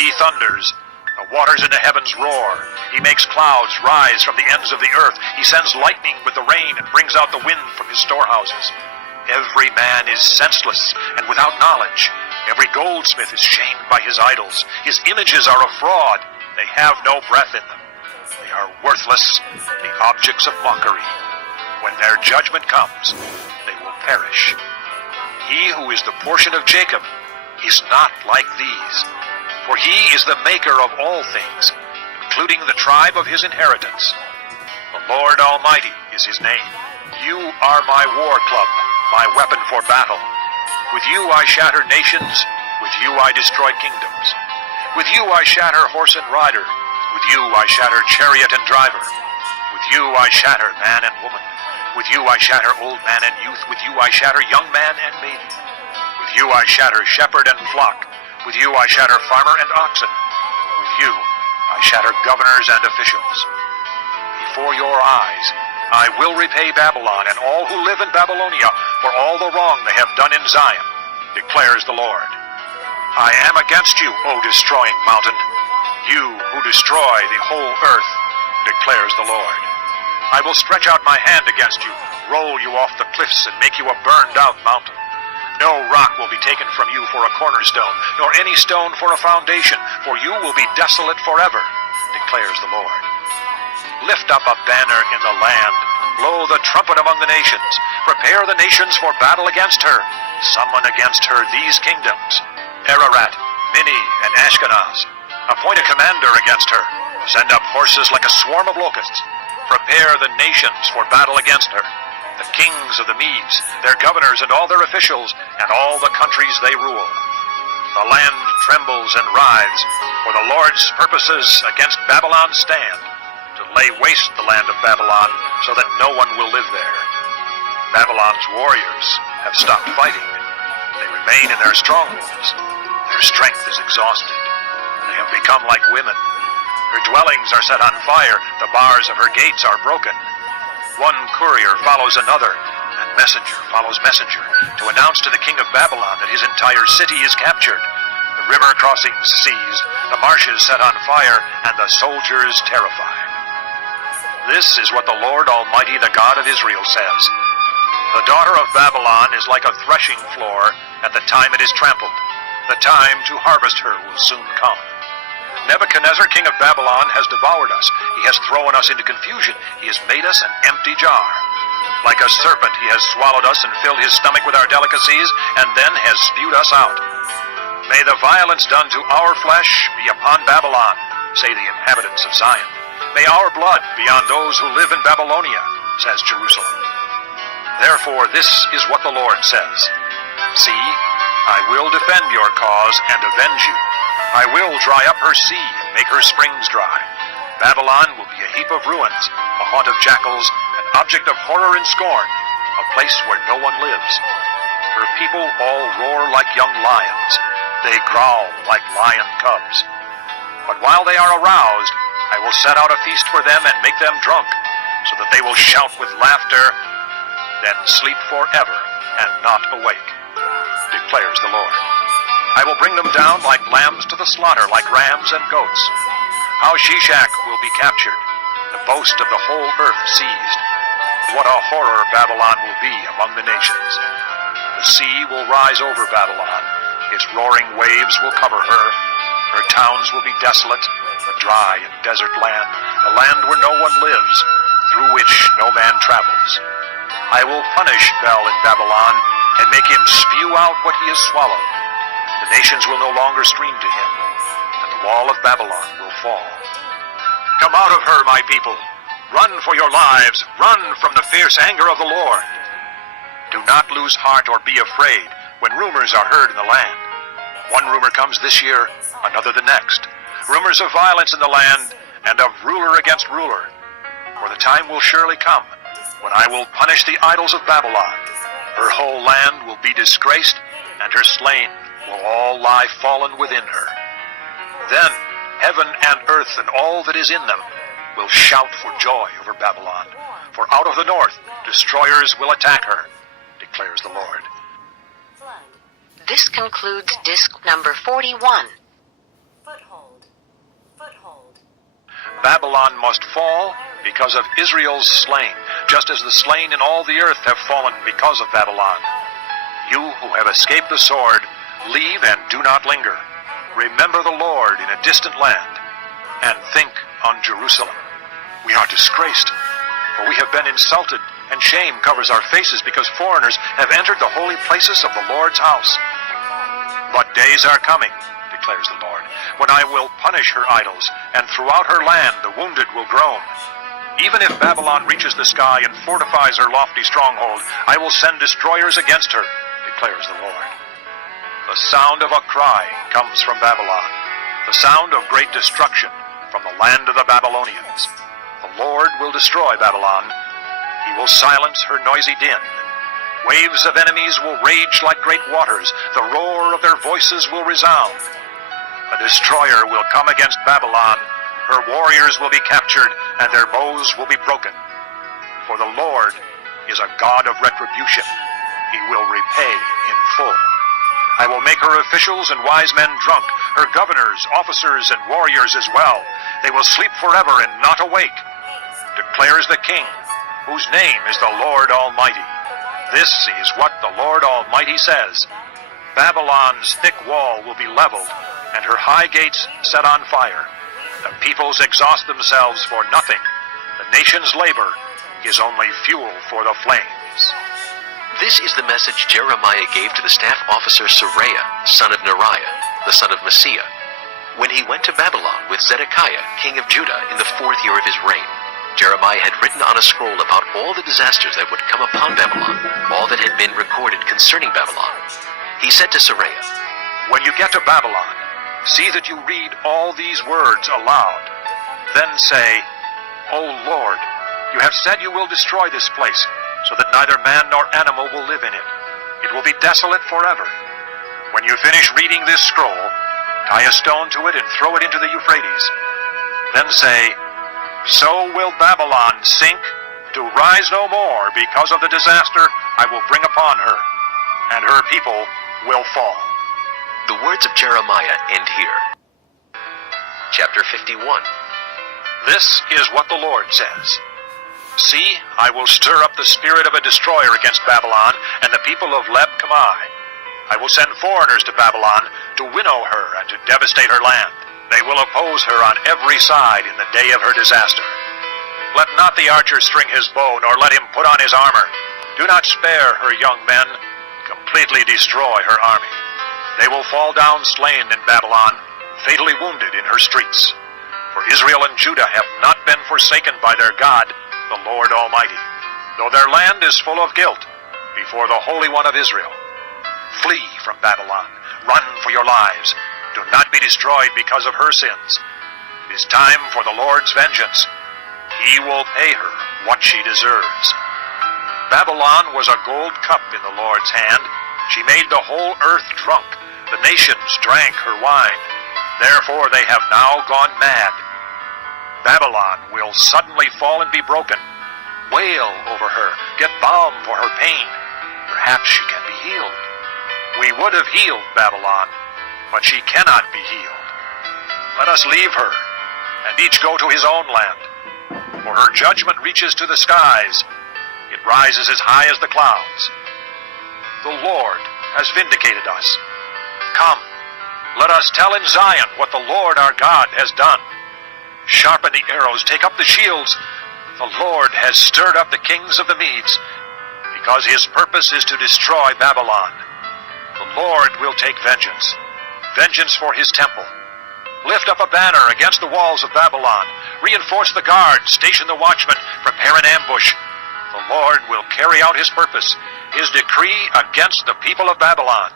He thunders. The waters in the heavens roar. He makes clouds rise from the ends of the earth. He sends lightning with the rain and brings out the wind from his storehouses. Every man is senseless and without knowledge. Every goldsmith is shamed by his idols. His images are a fraud. They have no breath in them. They are worthless, the objects of mockery. When their judgment comes, they will perish. He who is the portion of Jacob is not like these, for he is the maker of all things, including the tribe of his inheritance. The Lord Almighty is his name. You are my war club, my weapon for battle. With you I shatter nations, with you I destroy kingdoms. With you I shatter horse and rider, with you I shatter chariot and driver. With you I shatter man and woman. With you I shatter old man and youth. With you I shatter young man and maiden. With you I shatter shepherd and flock. With you I shatter farmer and oxen. With you I shatter governors and officials. Before your eyes I will repay Babylon and all who live in Babylonia for all the wrong they have done in Zion, declares the Lord. I am against you, O destroying mountain, you who destroy the whole earth, declares the Lord. I will stretch out my hand against you, roll you off the cliffs, and make you a burned-out mountain. No rock will be taken from you for a cornerstone, nor any stone for a foundation, for you will be desolate forever, declares the Lord. Lift up a banner in the land, blow the trumpet among the nations, prepare the nations for battle against her, summon against her these kingdoms, Ararat, Minni, and Ashkenaz. Appoint a commander against her, send up horses like a swarm of locusts. Prepare the nations for battle against her, the kings of the Medes, their governors and all their officials, and all the countries they rule. The land trembles and writhes, for the Lord's purposes against Babylon stand, to lay waste the land of Babylon, so that no one will live there. Babylon's warriors have stopped fighting. They remain in their strongholds. Their strength is exhausted. They have become like women. Her dwellings are set on fire, the bars of her gates are broken. One courier follows another, and messenger follows messenger, to announce to the king of Babylon that his entire city is captured, the river crossings seized, the marshes set on fire, and the soldiers terrified. This is what the Lord Almighty, the God of Israel, says. The daughter of Babylon is like a threshing floor at the time it is trampled. The time to harvest her will soon come. Nebuchadnezzar, king of Babylon, has devoured us. He has thrown us into confusion. He has made us an empty jar. Like a serpent, he has swallowed us and filled his stomach with our delicacies, and then has spewed us out. May the violence done to our flesh be upon Babylon, say the inhabitants of Zion. May our blood be on those who live in Babylonia, says Jerusalem. Therefore, this is what the Lord says. See, I will defend your cause and avenge you. I will dry up her sea and make her springs dry. Babylon will be a heap of ruins, a haunt of jackals, an object of horror and scorn, a place where no one lives. Her people all roar like young lions. They growl like lion cubs. But while they are aroused, I will set out a feast for them and make them drunk, so that they will shout with laughter, then sleep forever and not awake, declares the Lord. I will bring them down like lambs to the slaughter, like rams and goats. How Shishak will be captured, the boast of the whole earth seized. What a horror Babylon will be among the nations. The sea will rise over Babylon. Its roaring waves will cover her. Her towns will be desolate, a dry and desert land, a land where no one lives, through which no man travels. I will punish Bel in Babylon and make him spew out what he has swallowed. The nations will no longer stream to him, and the wall of Babylon will fall. Come out of her, my people. Run for your lives. Run from the fierce anger of the Lord. Do not lose heart or be afraid when rumors are heard in the land. One rumor comes this year, another the next. Rumors of violence in the land and of ruler against ruler. For the time will surely come when I will punish the idols of Babylon. Her whole land will be disgraced, and her slain will all lie fallen within her. Then heaven and earth and all that is in them will shout for joy over Babylon. For out of the north destroyers will attack her, declares the Lord. This concludes disc number 41. Babylon must fall because of Israel's slain, just as the slain in all the earth have fallen because of Babylon. You who have escaped the sword, leave and do not linger. Remember the Lord in a distant land, and think on Jerusalem. We are disgraced, for we have been insulted, and shame covers our faces because foreigners have entered the holy places of the Lord's house. But days are coming, declares the Lord, when I will punish her idols, and throughout her land the wounded will groan. Even if Babylon reaches the sky and fortifies her lofty stronghold, I will send destroyers against her, declares the Lord. The sound of a cry comes from Babylon, the sound of great destruction from the land of the Babylonians. The Lord will destroy Babylon. He will silence her noisy din. Waves of enemies will rage like great waters. The roar of their voices will resound. A destroyer will come against Babylon. Her warriors will be captured, and their bows will be broken. For the Lord is a God of retribution. He will repay in full. I will make her officials and wise men drunk, her governors, officers, and warriors as well. They will sleep forever and not awake, declares the King, whose name is the Lord Almighty. This is what the Lord Almighty says. Babylon's thick wall will be leveled, and her high gates set on fire. The peoples exhaust themselves for nothing. The nation's labor is only fuel for the flames. This is the message Jeremiah gave to the staff officer Seraiah, son of Neriah, the son of Messiah, when he went to Babylon with Zedekiah, king of Judah, in the 4th year of his reign. Jeremiah had written on a scroll about all the disasters that would come upon Babylon, all that had been recorded concerning Babylon. He said to Seraiah, When you get to Babylon, see that you read all these words aloud. Then say, O Lord, you have said you will destroy this place, so that neither man nor animal will live in it. It will be desolate forever. When you finish reading this scroll, tie a stone to it and throw it into the Euphrates. Then say, So will Babylon sink, to rise no more because of the disaster I will bring upon her, and her people will fall. The words of Jeremiah end here. Chapter 51. This is what the Lord says. See, I will stir up the spirit of a destroyer against Babylon and the people of Leb-Kamai. I will send foreigners to Babylon to winnow her and to devastate her land. They will oppose her on every side in the day of her disaster. Let not the archer string his bow, nor let him put on his armor. Do not spare her young men. Completely destroy her army. They will fall down slain in Babylon, fatally wounded in her streets. For Israel and Judah have not been forsaken by their God, the Lord Almighty, though their land is full of guilt before the Holy One of Israel. Flee from Babylon. Run for your lives. Do not be destroyed because of her sins. It is time for the Lord's vengeance. He will pay her what she deserves. Babylon was a gold cup in the Lord's hand. She made the whole earth drunk. The nations drank her wine. Therefore they have now gone mad. Babylon will suddenly fall and be broken. Wail over her. Get balm for her pain. Perhaps she can be healed. We would have healed Babylon, but she cannot be healed. Let us leave her, and each go to his own land. For her judgment reaches to the skies. It rises as high as the clouds. The Lord has vindicated us. Come, let us tell in Zion what the Lord our God has done. Sharpen the arrows, take up the shields. The Lord has stirred up the kings of the Medes, because his purpose is to destroy Babylon. The Lord will take vengeance, vengeance for his temple. Lift up a banner against the walls of Babylon. Reinforce the guards, station the watchmen, prepare an ambush. The Lord will carry out his purpose, his decree against the people of Babylon.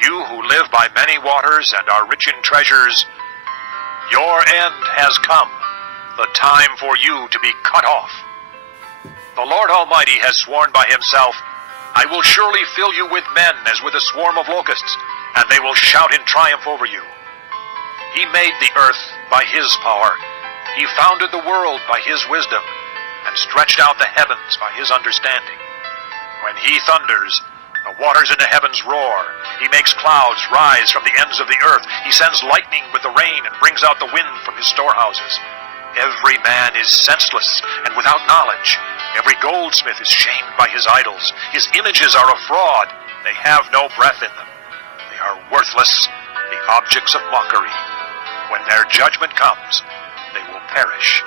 You who live by many waters and are rich in treasures, your end has come, the time for you to be cut off. The Lord Almighty has sworn by himself, I will surely fill you with men as with a swarm of locusts, and they will shout in triumph over you. He made the earth by his power. He founded the world by his wisdom, and stretched out the heavens by his understanding. When he thunders, the waters in the heavens roar. He makes clouds rise from the ends of the earth. He sends lightning with the rain and brings out the wind from his storehouses. Every man is senseless and without knowledge. Every goldsmith is shamed by his idols. His images are a fraud. They have no breath in them. They are worthless, the objects of mockery. When their judgment comes, they will perish.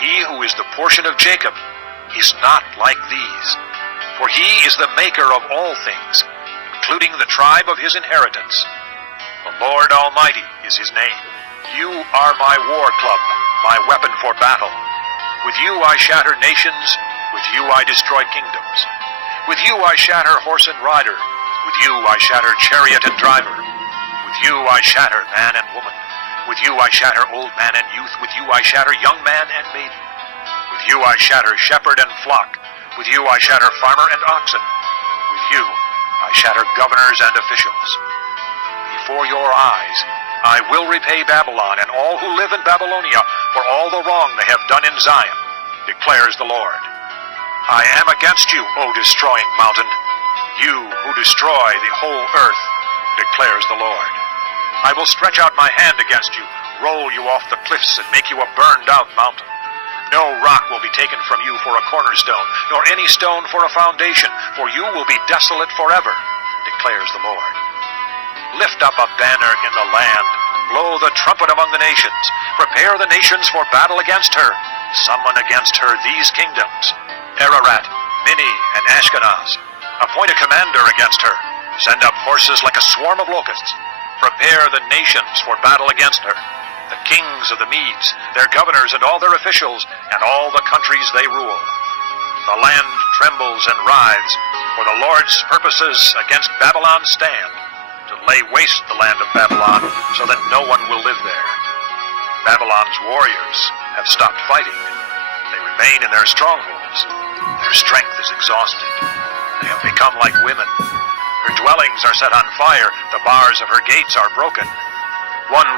He who is the portion of Jacob is not like these, for he is the maker of all things, including the tribe of his inheritance. The Lord Almighty is his name. You are my war club, my weapon for battle. With you I shatter nations, with you I destroy kingdoms. With you I shatter horse and rider, with you I shatter chariot and driver. With you I shatter man and woman. With you I shatter old man and youth. With you I shatter young man and maiden. With you I shatter shepherd and flock. With you I shatter farmer and oxen. With you I shatter governors and officials. Before your eyes I will repay Babylon and all who live in Babylonia for all the wrong they have done in Zion, declares the Lord. I am against you, O destroying mountain, you who destroy the whole earth, declares the Lord. I will stretch out my hand against you, roll you off the cliffs, and make you a burned-out mountain. No rock will be taken from you for a cornerstone, nor any stone for a foundation, for you will be desolate forever, declares the Lord. Lift up a banner in the land, blow the trumpet among the nations, prepare the nations for battle against her, summon against her these kingdoms, Ararat, Minni, and Ashkenaz. Appoint a commander against her, send up horses like a swarm of locusts. Prepare the nations for battle against her, the kings of the Medes, their governors and all their officials, and all the countries they rule. The land trembles and writhes, for the Lord's purposes against Babylon stand, to lay waste the land of Babylon, so that no one will live there. Babylon's warriors have stopped fighting. They remain in their strongholds. Their strength is exhausted. They have become like women. Her dwellings are set on fire. The bars of her gates are broken. One